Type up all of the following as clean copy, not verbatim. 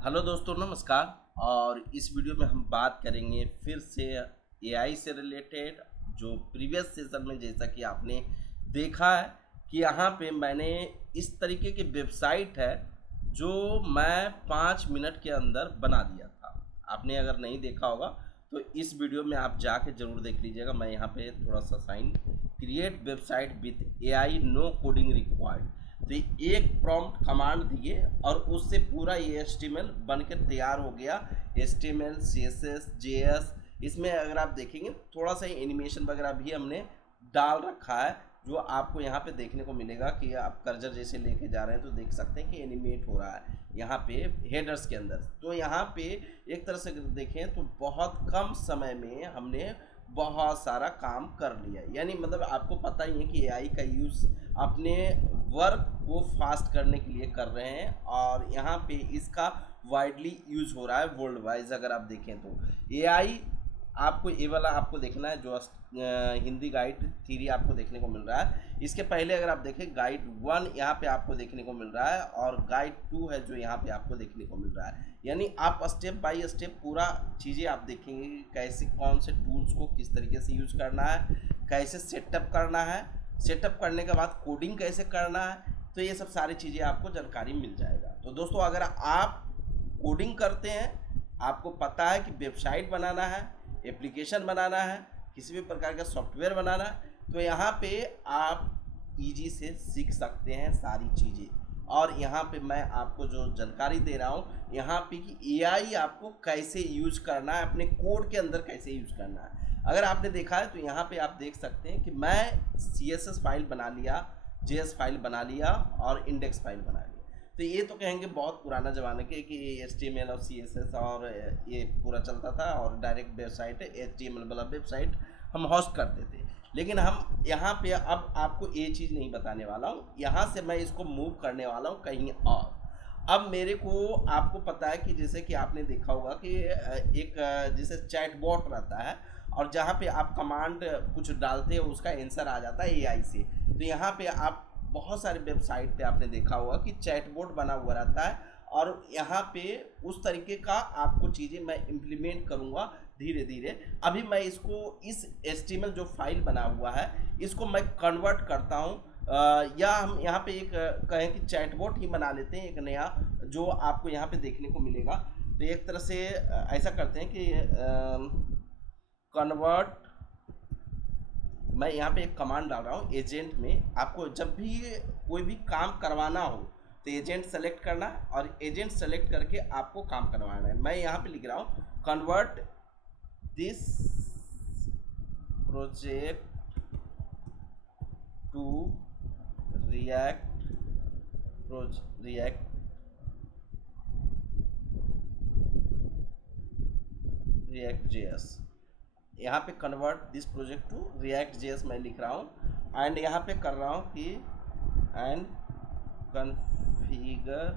Hello दोस्तों, नमस्कार। और इस वीडियो में हम बात करेंगे फिर से एआई से रिलेटेड। जो प्रीवियस सेशन में जैसा कि आपने देखा है कि यहाँ पे मैंने इस तरीके की वेबसाइट है जो मैं 5 मिनट के अंदर बना दिया था। आपने अगर नहीं देखा होगा तो इस वीडियो में आप जाके ज़रूर देख लीजिएगा। मैं यहाँ पे थोड़ा सा sign create website with AI no coding required, तो एक प्रॉम्प्ट कमांड दिए और उससे पूरा ये HTML बन के तैयार हो गया। HTML CSS JS, इसमें अगर आप देखेंगे थोड़ा सा एनिमेशन वगैरह भी हमने डाल रखा है, जो आपको यहाँ पे देखने को मिलेगा कि आप कर्जर जैसे लेके जा रहे हैं तो देख सकते हैं कि एनिमेट हो रहा है यहाँ पे हेडर्स के अंदर। तो यहाँ पे एक तरह से देखें तो बहुत कम समय में हमने बहुत सारा काम कर लिया। यानी मतलब आपको पता ही है कि एआई का यूज़ अपने वर्क को फास्ट करने के लिए कर रहे हैं और यहाँ पे इसका वाइडली यूज़ हो रहा है वर्ल्ड वाइज। अगर आप देखें तो एआई आपको ये वाला आपको देखना है जो हिंदी गाइड 3 आपको देखने को मिल रहा है। इसके पहले अगर आप देखें गाइड 1 यहाँ पे आपको देखने को मिल रहा है और गाइड 2 है जो यहाँ पे आपको देखने को मिल रहा है। यानी आप स्टेप बाय स्टेप पूरा चीज़ें आप देखेंगे कि कैसे कौन से टूल्स को किस तरीके से यूज़ करना है, कैसे सेटअप करना है, सेटअप करने के बाद कोडिंग कैसे करना है। तो ये सब सारी चीज़ें आपको जानकारी मिल जाएगा। तो दोस्तों, अगर आप कोडिंग करते हैं, आपको पता है कि वेबसाइट बनाना है, एप्लीकेशन बनाना है, किसी भी प्रकार का सॉफ्टवेयर बनाना है, तो यहाँ पे आप इजी से सीख सकते हैं सारी चीज़ें। और यहाँ पे मैं आपको जो जानकारी दे रहा हूँ यहाँ पे कि एआई आपको कैसे यूज़ करना है, अपने कोड के अंदर कैसे यूज़ करना है। अगर आपने देखा है तो यहाँ पे आप देख सकते हैं कि मैं CSS फाइल बना लिया, JS फाइल बना लिया और इंडेक्स फाइल बना लिया। तो ये तो कहेंगे बहुत पुराना ज़माने के कि HTML और CSS और ये पूरा चलता था और डायरेक्ट वेबसाइट HTML वाला वेबसाइट हम होस्ट करते थे। लेकिन हम यहाँ पे अब आपको ये चीज़ नहीं बताने वाला हूँ, यहाँ से मैं इसको मूव करने वाला हूँ कहीं और। अब मेरे को आपको पता है कि जैसे कि आपने देखा होगा कि एक जैसे चैटबॉट रहता है और जहाँ पे आप कमांड कुछ डालते हो उसका आंसर आ जाता है एआई से। तो यहाँ पे आप बहुत सारे वेबसाइट पे आपने देखा होगा कि चैटबॉट बना हुआ रहता है और यहाँ पे उस तरीके का आपको चीज़ें मैं इम्प्लीमेंट करूँगा धीरे धीरे। अभी मैं इसको इस HTML जो फाइल बना हुआ है इसको मैं कन्वर्ट करता हूँ, या हम यहाँ पे एक कहें कि चैटबॉट ही बना लेते हैं एक नया, जो आपको यहाँ पे देखने को मिलेगा। तो एक तरह से ऐसा करते हैं कि कन्वर्ट, मैं यहाँ पे एक कमांड डाल रहा हूँ एजेंट में। आपको जब भी कोई भी काम करवाना हो तो एजेंट सेलेक्ट करना है और एजेंट सेलेक्ट करके आपको काम करवाना है। मैं यहाँ पे लिख रहा हूँ convert this project to react react JS। यहाँ पे convert this project to react JS मैं लिख रहा हूँ एंड यहाँ पे कर रहा हूँ कि and configure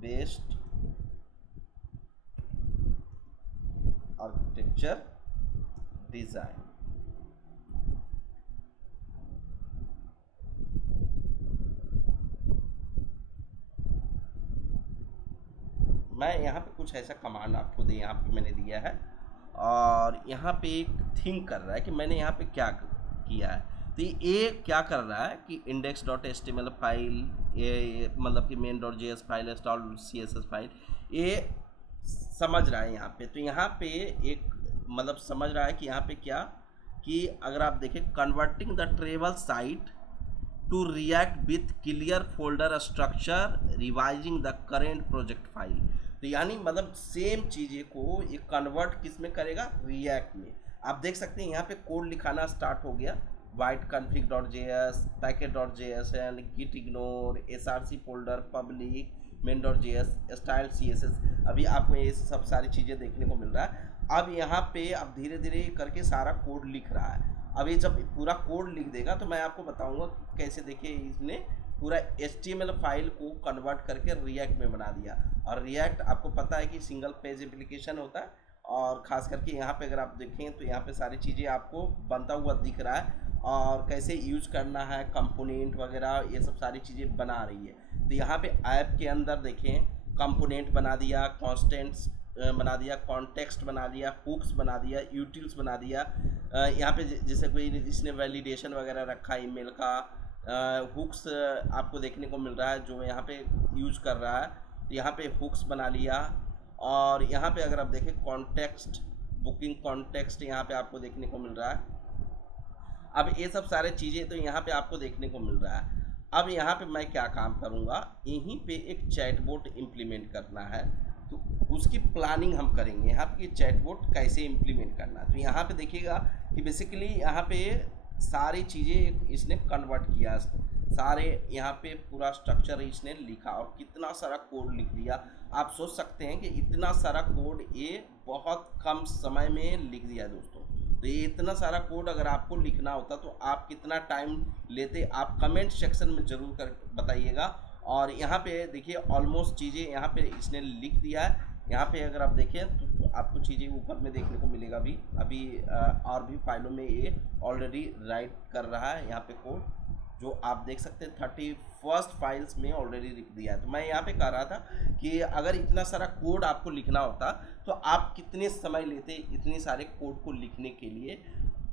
based architecture design. मैं यहाँ पे कुछ ऐसा कमांड आपको यहाँ पे मैंने दिया है और यहाँ पे एक थिंक कर रहा है कि मैंने यहाँ पे क्या किया है। तो ये क्या कर रहा है कि index.html फाइल, ये मतलब कि main.js फाइल, install.css फाइल, ये समझ रहा है यहाँ पे। तो यहाँ पे एक मतलब समझ रहा है कि यहाँ पे क्या, कि अगर आप देखें converting the travel site to react with clear folder structure revising the current project file. तो यानी मतलब सेम चीज़ें को ये कन्वर्ट किस में करेगा, रिएक्ट में। आप देख सकते हैं यहाँ पे कोड लिखाना स्टार्ट हो गया, white config.js, package.js and git ignore, src folder, public, main.js, style CSS। अभी आपको ये सब सारी चीज़ें देखने को मिल रहा है। अब यहाँ पे अब धीरे धीरे करके सारा कोड लिख रहा है। अब ये जब पूरा कोड लिख देगा तो मैं आपको बताऊंगा कैसे। देखिए इसने पूरा HTML फाइल को कन्वर्ट करके रिएक्ट में बना दिया। और रिएक्ट आपको पता है कि सिंगल पेज एप्लीकेशन होता है और ख़ास करके यहाँ पे अगर आप देखें तो यहाँ पे सारी चीज़ें आपको बनता हुआ दिख रहा है। और कैसे यूज करना है, कंपोनेंट वगैरह ये सब सारी चीज़ें बना रही है। तो यहाँ पे ऐप के अंदर देखें, कंपोनेंट बना दिया, कॉन्स्टेंट्स बना दिया, कॉन्टेक्स्ट बना दिया, हुक्स बना दिया, यूटिल्स बना दिया। यहाँ पे जैसे कोई जिसने वैलिडेशन वगैरह रखा ईमेल का, हुक्स आपको देखने को मिल रहा है जो यहाँ पे यूज कर रहा है, तो यहाँ पे हुक्स बना लिया। और यहाँ पे अगर आप देखें कॉन्टेक्स्ट, बुकिंग कॉन्टेक्स्ट यहाँ पे आपको देखने को मिल रहा है। अब ये सब सारे चीज़ें तो यहाँ पे आपको देखने को मिल रहा है। अब यहाँ पे मैं क्या काम करूँगा, यहीं पे एक चैटबॉट इम्प्लीमेंट करना है, तो उसकी प्लानिंग हम करेंगे। यहाँ पे चैटबॉट कैसे इम्प्लीमेंट करना है, तो यहाँ पे देखिएगा कि बेसिकली यहाँ पे सारी चीज़ें इसने कन्वर्ट किया, सारे यहाँ पे पूरा स्ट्रक्चर इसने लिखा और कितना सारा कोड लिख दिया। आप सोच सकते हैं कि इतना सारा कोड ये बहुत कम समय में लिख दिया दोस्तों। तो ये इतना सारा कोड अगर आपको लिखना होता तो आप कितना टाइम लेते, आप कमेंट सेक्शन में ज़रूर कर बताइएगा। और यहाँ पे देखिए ऑलमोस्ट चीज़ें यहाँ पे इसने लिख दिया है। यहाँ पे अगर आप देखें तो आपको चीज़ें ऊपर में देखने को मिलेगा अभी और भी फाइलों में ये ऑलरेडी राइट कर रहा है। यहाँ पे कोड जो आप देख सकते हैं 31 फाइल्स में ऑलरेडी लिख दिया है। तो मैं यहाँ पे कह रहा था कि अगर इतना सारा कोड आपको लिखना होता तो आप कितने समय लेते इतने सारे कोड को लिखने के लिए।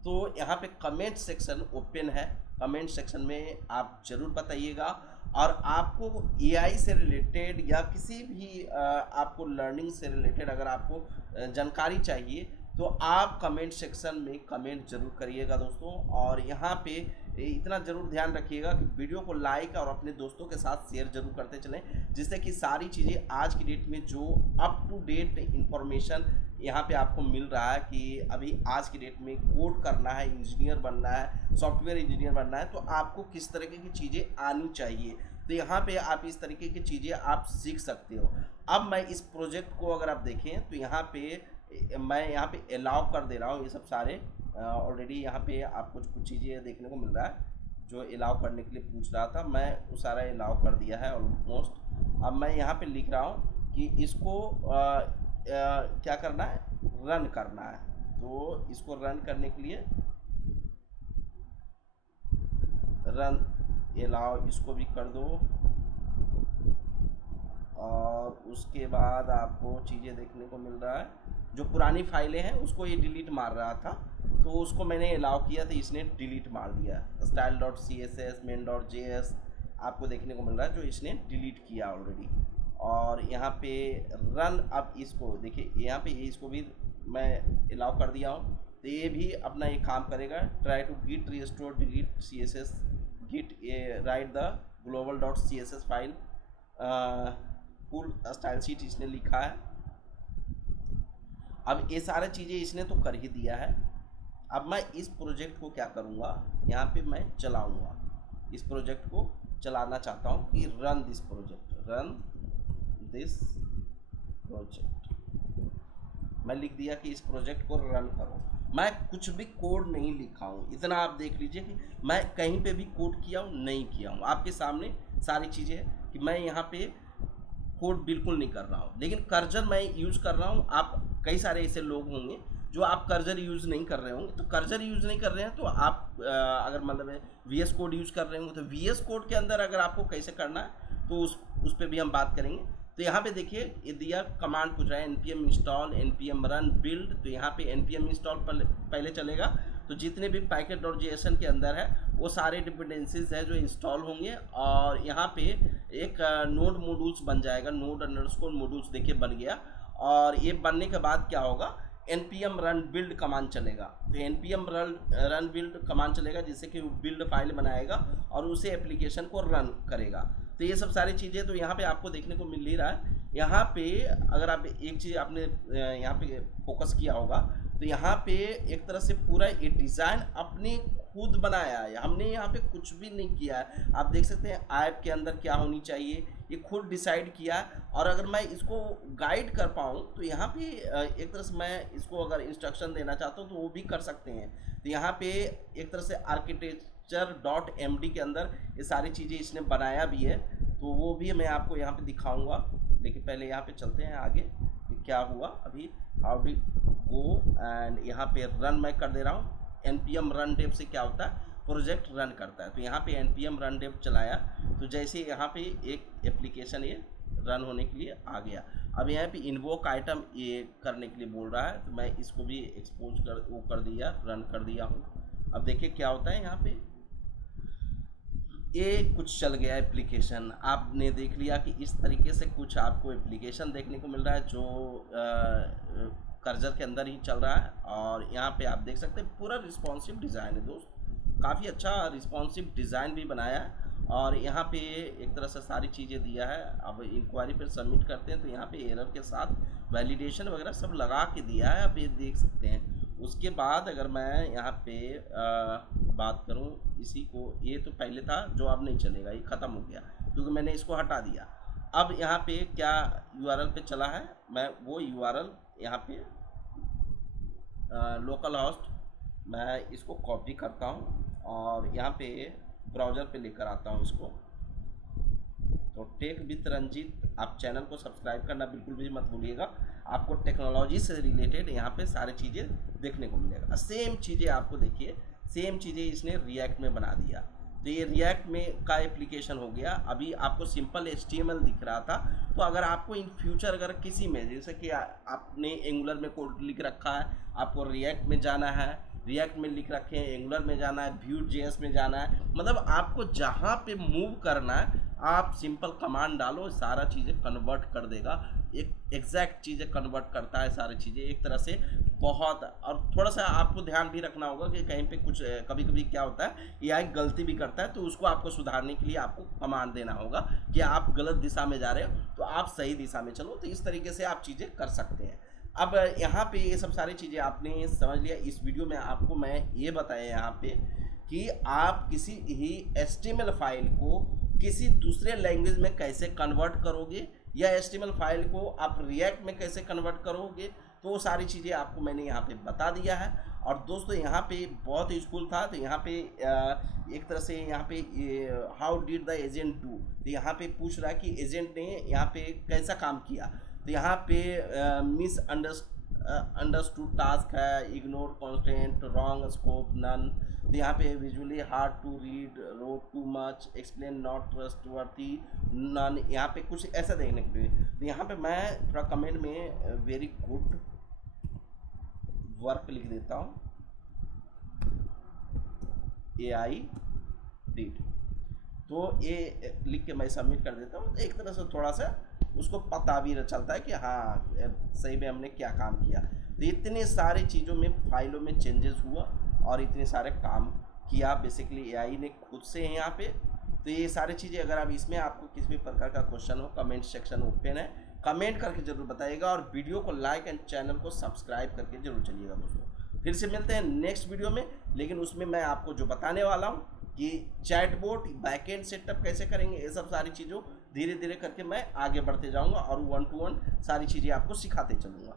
तो यहाँ पे कमेंट सेक्शन ओपन है, कमेंट सेक्शन में आप ज़रूर बताइएगा। और आपको एआई से रिलेटेड या किसी भी आपको लर्निंग से रिलेटेड अगर आपको जानकारी चाहिए तो आप कमेंट सेक्शन में कमेंट जरूर करिएगा दोस्तों। और यहाँ पे इतना ज़रूर ध्यान रखिएगा कि वीडियो को लाइक और अपने दोस्तों के साथ शेयर जरूर करते चलें, जिससे कि सारी चीज़ें आज की डेट में जो अप टू डेट इंफॉर्मेशन यहाँ पे आपको मिल रहा है कि अभी आज की डेट में कोड करना है, इंजीनियर बनना है, सॉफ्टवेयर इंजीनियर बनना है, तो आपको किस तरीके की चीज़ें आनी चाहिए। तो यहाँ पे आप इस तरीके की चीज़ें आप सीख सकते हो। अब मैं इस प्रोजेक्ट को अगर आप देखें तो यहाँ पे मैं यहाँ पे अलाउ कर दे रहा हूँ ये सब सारे। ऑलरेडी यहाँ पे आपको कुछ चीज़ें देखने को मिल रहा है जो अलाउ करने के लिए पूछ रहा था, मैं वो सारा अलाउ कर दिया है ऑलमोस्ट। अब मैं यहाँ पे लिख रहा हूँ कि इसको क्या करना है, रन करना है। तो इसको रन करने के लिए रन अलाउ इसको भी कर दो। और उसके बाद आपको चीज़ें देखने को मिल रहा है, जो पुरानी फाइलें हैं उसको ये डिलीट मार रहा था, तो उसको मैंने अलाउ किया तो इसने डिलीट मार दिया। style.css main.js आपको देखने को मिल रहा है जो इसने डिलीट किया ऑलरेडी। और यहाँ पे रन, अब इसको देखिए यहाँ पे इसको भी मैं अलाउ कर दिया हूँ, तो ये भी अपना एक काम करेगा। Try to git restore delete css git write the global.css file full style sheet इसने लिखा है। अब ये सारी चीज़ें इसने तो कर ही दिया है। अब मैं इस प्रोजेक्ट को क्या करूँगा, यहाँ पे मैं चलाऊँगा, इस प्रोजेक्ट को चलाना चाहता हूँ कि रन दिस प्रोजेक्ट। मैं लिख दिया कि इस प्रोजेक्ट को रन करो। मैं कुछ भी कोड नहीं लिखा हूँ, इतना आप देख लीजिए कि मैं कहीं पे भी कोड किया हूँ नहीं किया हूँ। आपके सामने सारी चीज़ें हैं कि मैं यहाँ पे कोड बिल्कुल नहीं कर रहा हूँ, लेकिन कर्जर मैं यूज़ कर रहा हूँ। आप कई सारे ऐसे लोग होंगे जो आप कर्जर यूज़ नहीं कर रहे होंगे, तो कर्जर यूज़ नहीं कर रहे हैं तो आप अगर मतलब VS कोड यूज़ कर रहे होंगे तो VS कोड के अंदर अगर आपको कैसे करना है तो उस पर भी हम बात करेंगे। तो यहाँ पे देखिए ये दिया कमांड पूछ रहा है npm install npm run build. तो यहाँ पे npm इंस्टॉल पहले चलेगा, तो जितने भी package.json के अंदर है वो सारे डिपेंडेंसीज है जो इंस्टॉल होंगे। और यहाँ पे एक नोड मॉड्यूल्स बन जाएगा, नोड अंडरस्कोर मॉड्यूल्स देखिए बन गया। और ये बनने के बाद क्या होगा, npm रन बिल्ड कमांड चलेगा। तो npm रन बिल्ड कमांड चलेगा जिससे कि वो बिल्ड फाइल बनाएगा और उसे एप्लीकेशन को रन करेगा। तो ये सब सारी चीज़ें तो यहाँ पे आपको देखने को मिल ही रहा है। यहाँ पे अगर आप एक चीज़ आपने यहाँ पे फोकस किया होगा तो यहाँ पे एक तरह से पूरा ये डिज़ाइन अपने खुद बनाया है, हमने यहाँ पे कुछ भी नहीं किया है। आप देख सकते हैं ऐप के अंदर क्या होनी चाहिए ये खुद डिसाइड किया है। और अगर मैं इसको गाइड कर पाऊँ तो यहाँ पे एक तरह से मैं इसको अगर इंस्ट्रक्शन देना चाहता हूँ तो वो भी कर सकते हैं। तो यहाँ पे एक तरह से architecture.md के अंदर ये सारी चीज़ें इसने बनाया भी है, तो वो भी मैं आपको यहाँ पे दिखाऊंगा। लेकिन पहले यहाँ पे चलते हैं आगे कि क्या हुआ अभी, हाउ डू गो। एंड यहाँ पे रन मैं कर दे रहा हूँ। npm रन डेव से क्या होता है, प्रोजेक्ट रन करता है। तो यहाँ पे npm run dev चलाया, तो जैसे यहाँ पे एक एप्लीकेशन ये रन होने के लिए आ गया। अब यहाँ पे इन्वोक आइटम ये करने के लिए बोल रहा है, तो मैं इसको भी एक्सपोज कर दिया, रन कर दिया हूँ। अब देखिए क्या होता है, यहाँ पे ये कुछ चल गया एप्लीकेशन। आपने देख लिया कि इस तरीके से कुछ आपको एप्लीकेशन देखने को मिल रहा है जो कर्सर के अंदर ही चल रहा है। और यहाँ पे आप देख सकते हैं पूरा रिस्पॉन्सिव डिज़ाइन है दोस्त, काफ़ी अच्छा रिस्पॉन्सिव डिज़ाइन भी बनाया है। और यहाँ पे एक तरह से सारी चीज़ें दिया है। अब इंक्वायरी पर सबमिट करते हैं तो यहाँ पे एरर के साथ वैलिडेशन वगैरह सब लगा के दिया है, आप ये देख सकते हैं। उसके बाद अगर मैं यहाँ पे बात करूँ इसी को, ये तो पहले था जो अब नहीं चलेगा, ये ख़त्म हो गया क्योंकि मैंने इसको हटा दिया। अब यहाँ पे क्या URL पे चला है, मैं वो URL यहाँ पे लोकल होस्ट मैं इसको कॉपी करता हूँ और यहाँ पे ब्राउज़र पे लेकर आता हूँ इसको। तो टेक विद रंजीत, आप चैनल को सब्सक्राइब करना बिल्कुल भी मत भूलिएगा। आपको टेक्नोलॉजी से रिलेटेड यहाँ पे सारी चीज़ें देखने को मिलेगा। सेम चीज़ें आपको देखिए, सेम चीज़ें इसने रिएक्ट में बना दिया। तो ये रिएक्ट में का एप्लीकेशन हो गया। अभी आपको सिंपल HTML दिख रहा था, तो अगर आपको इन फ्यूचर अगर किसी में, जैसे कि आपने एंगुलर में कोड लिख रखा है, आपको रिएक्ट में जाना है, रिएक्ट में लिख रखे हैं, एंगुलर में जाना है, Vue.js में जाना है, मतलब आपको जहाँ पे मूव करना है आप सिंपल कमांड डालो, सारा चीज़ें कन्वर्ट कर देगा। एक एग्जैक्ट चीज़ें कन्वर्ट करता है सारी चीज़ें एक तरह से बहुत। और थोड़ा सा आपको ध्यान भी रखना होगा कि कहीं पे कुछ कभी कभी क्या होता है AI गलती भी करता है, तो उसको आपको सुधारने के लिए आपको कमांड देना होगा कि आप गलत दिशा में जा रहे हो तो आप सही दिशा में चलो। तो इस तरीके से आप चीज़ें कर सकते हैं। अब यहाँ पे ये सब सारी चीज़ें आपने समझ लिया। इस वीडियो में आपको मैं ये बताया यहाँ पे कि आप किसी ही HTML फाइल को किसी दूसरे लैंग्वेज में कैसे कन्वर्ट करोगे, या HTML फाइल को आप रिएक्ट में कैसे कन्वर्ट करोगे, तो वो सारी चीज़ें आपको मैंने यहाँ पे बता दिया है। और दोस्तों यहाँ पे बहुत यूजफुल था। तो यहाँ पे एक तरह से यहाँ पे how did the agent do, तो यहाँ पे पूछ रहा है कि एजेंट ने यहाँ पे कैसा काम किया। तो यहाँ पे मिस अंडरस्टूड टास्क है, ignore constant, wrong scope, none. तो यहाँ पे visually hard to read, wrote too much, explain not trustworthy, none. यहाँ पे कुछ ऐसा देखने को मिले। तो यहाँ पे मैं थोड़ा कमेंट में वेरी गुड वर्क लिख देता हूँ, AI डिड। तो ये लिख के मैं सबमिट कर देता हूँ। तो एक तरह से थोड़ा सा उसको पता भी चलता है कि हाँ सही में हमने क्या काम किया। तो इतने सारी चीज़ों में फाइलों में चेंजेस हुआ और इतने सारे काम किया बेसिकली AI ने खुद से है यहाँ पे। तो ये सारी चीज़ें अगर आप इसमें आपको किसी भी प्रकार का क्वेश्चन हो, कमेंट सेक्शन ओपन है, कमेंट करके जरूर बताइएगा। और वीडियो को लाइक एंड चैनल को सब्सक्राइब करके जरूर चलिएगा दोस्तों। फिर से मिलते हैं नेक्स्ट वीडियो में, लेकिन उसमें मैं आपको जो बताने वाला हूँ कि चैटबॉट बैकएंड सेटअप कैसे करेंगे, ये सब सारी चीज़ों धीरे धीरे करके मैं आगे बढ़ते जाऊँगा और 1 to 1 सारी चीज़ें आपको सिखाते चलूँगा।